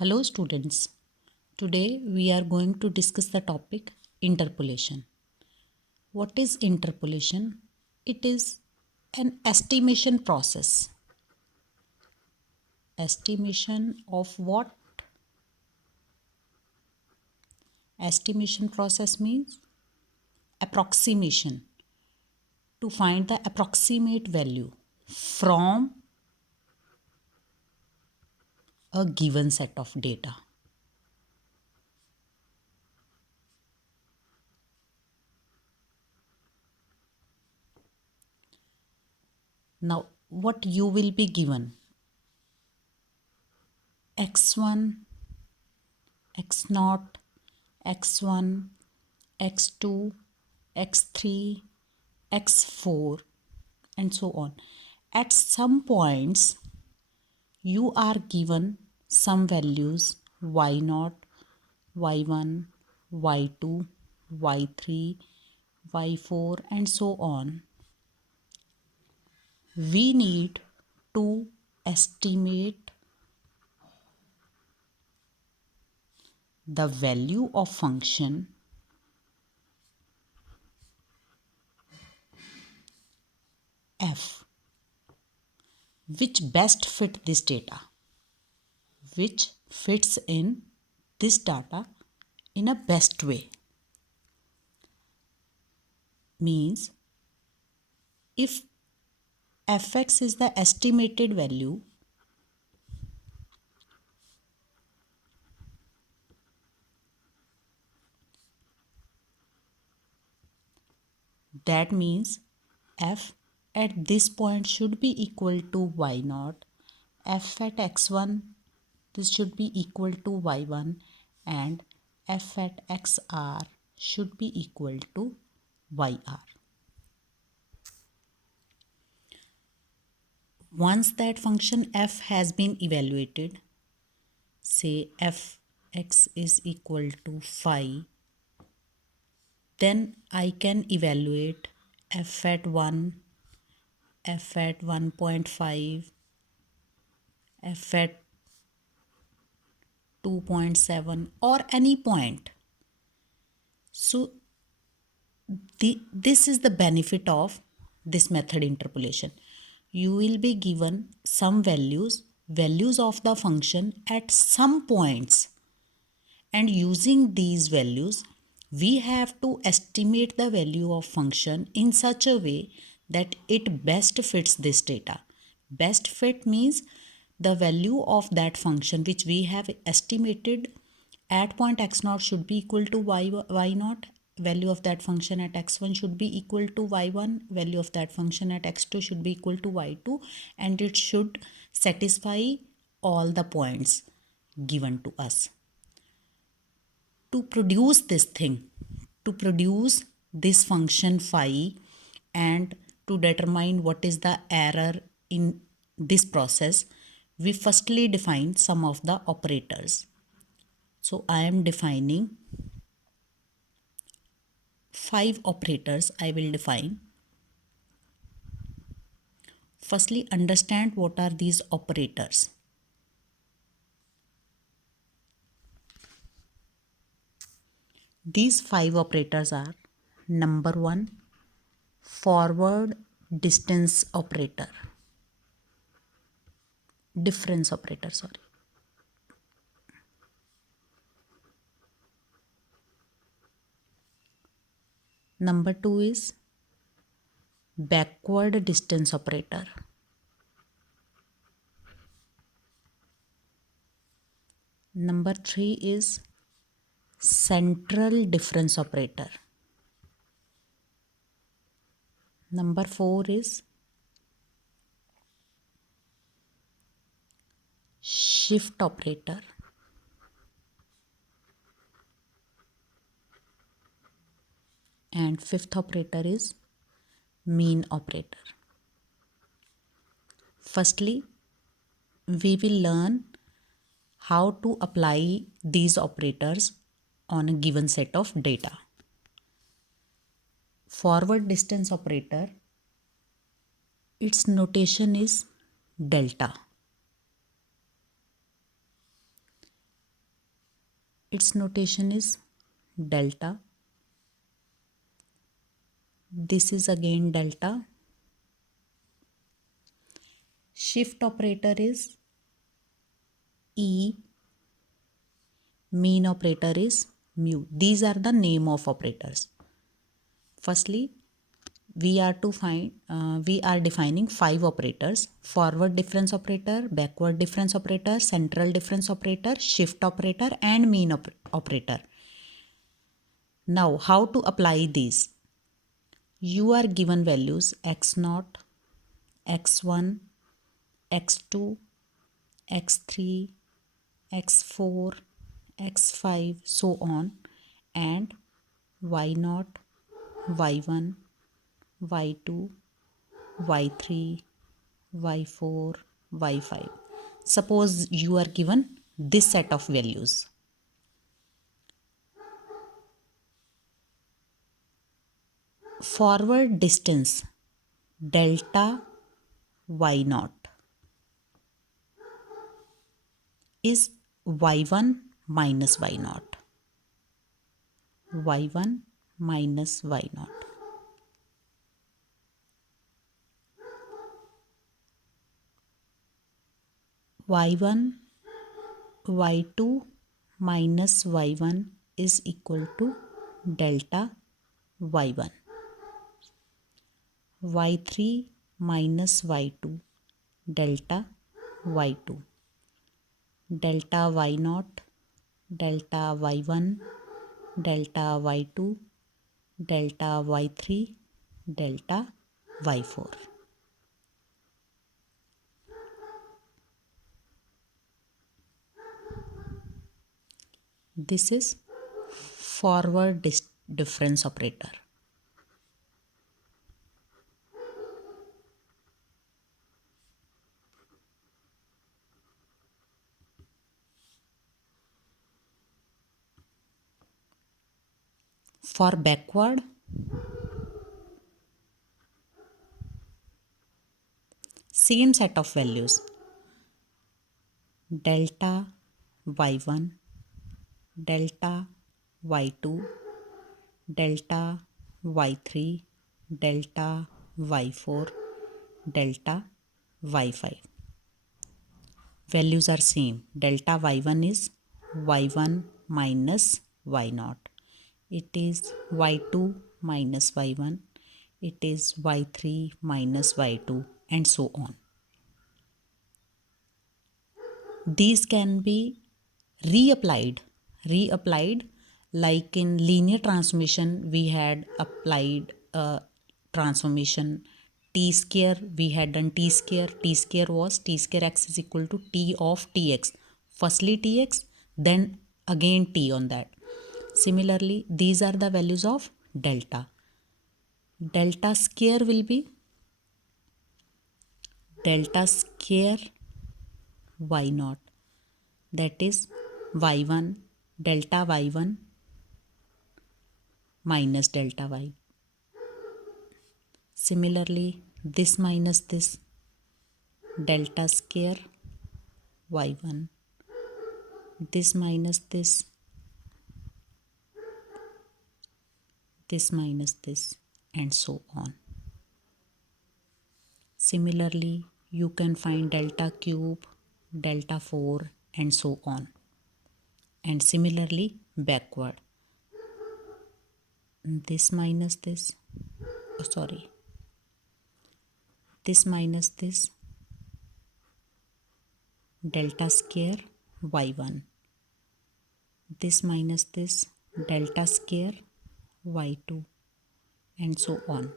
Hello students. Today we are going to discuss the topic interpolation. What is interpolation? It is an estimation process. Estimation of what? Estimation process means approximation to find the approximate value from a given set of data. Now, what you will be given? x1, x0, x1, x2, x3, x4, and so on. At some points, you are given some values y0, y1, y2, y3, y4, and so on. We need to estimate the value of function f which best fit this data, which fits in this data in a best way. Means if fx is the estimated value, that means f at this point should be equal to y0, f at x1 this should be equal to y1, and f at xr should be equal to yr. Once that function f has been evaluated, say fx is equal to 5, then I can evaluate f at 1, f at 1.5, f at 2.7 or any point. So this is the benefit of this method interpolation. You will be given some values of the function at some points, and using these values we have to estimate the value of function in such a way that it best fits this data. Best fit means the value of that function which we have estimated at point x0 should be equal to y0, value of that function at x1 should be equal to y1, value of that function at x2 should be equal to y2, and it should satisfy all the points given to us. To produce this thing, to produce this function phi, and to determine what is the error in this process, we firstly define some of the operators. So I am defining 5 operators I will define. Firstly, understand what are these operators. These 5 operators are: number 1, forward distance operator, difference operator, sorry. Number 2 is backward distance operator. Number 3 is central difference operator. Number 4 is shift operator. And 5th operator is mean operator. Firstly, we will learn how to apply these operators on a given set of data. Forward distance operator, its notation is delta. its notation is delta. This is again delta. Shift operator is E. Mean operator is mu. These are the name of operators. Firstly, we are defining 5 operators: forward difference operator, backward difference operator, central difference operator, shift operator, and mean operator. Now, how to apply these? You are given values x0, x1, x2, x3, x4, x5, so on, and y0, y1, y2, y3, y4, y5. Suppose you are given this set of values. Forward distance delta y0 is y1 minus y0. y1 minus y0. y1 y2 minus y1 is equal to delta y1. y3 minus y2 delta y2. Delta y0, delta y1, delta y2, delta y3, delta y4. This is forward difference operator. For backward, same set of values: delta y1, delta y2, delta y3, delta y4, delta y5. Values are same. Delta y1 is y1 minus y0. It is y2 minus y1. It is y3 minus y2, and so on. These can be reapplied like in linear transformation we had applied transformation t square. We had done t square. T square was t square x is equal to t of tx. Firstly tx, then again t on that. Similarly, these are the values of delta. Delta square will be delta square y0, that is y1, delta y1 minus delta y. Similarly, this minus this, delta square y1, this minus this minus this, and so on. Similarly, you can find delta cube, delta 4, and so on. And similarly, backward, this minus this, this minus this, delta square y1, this minus this, delta square y2, and so on.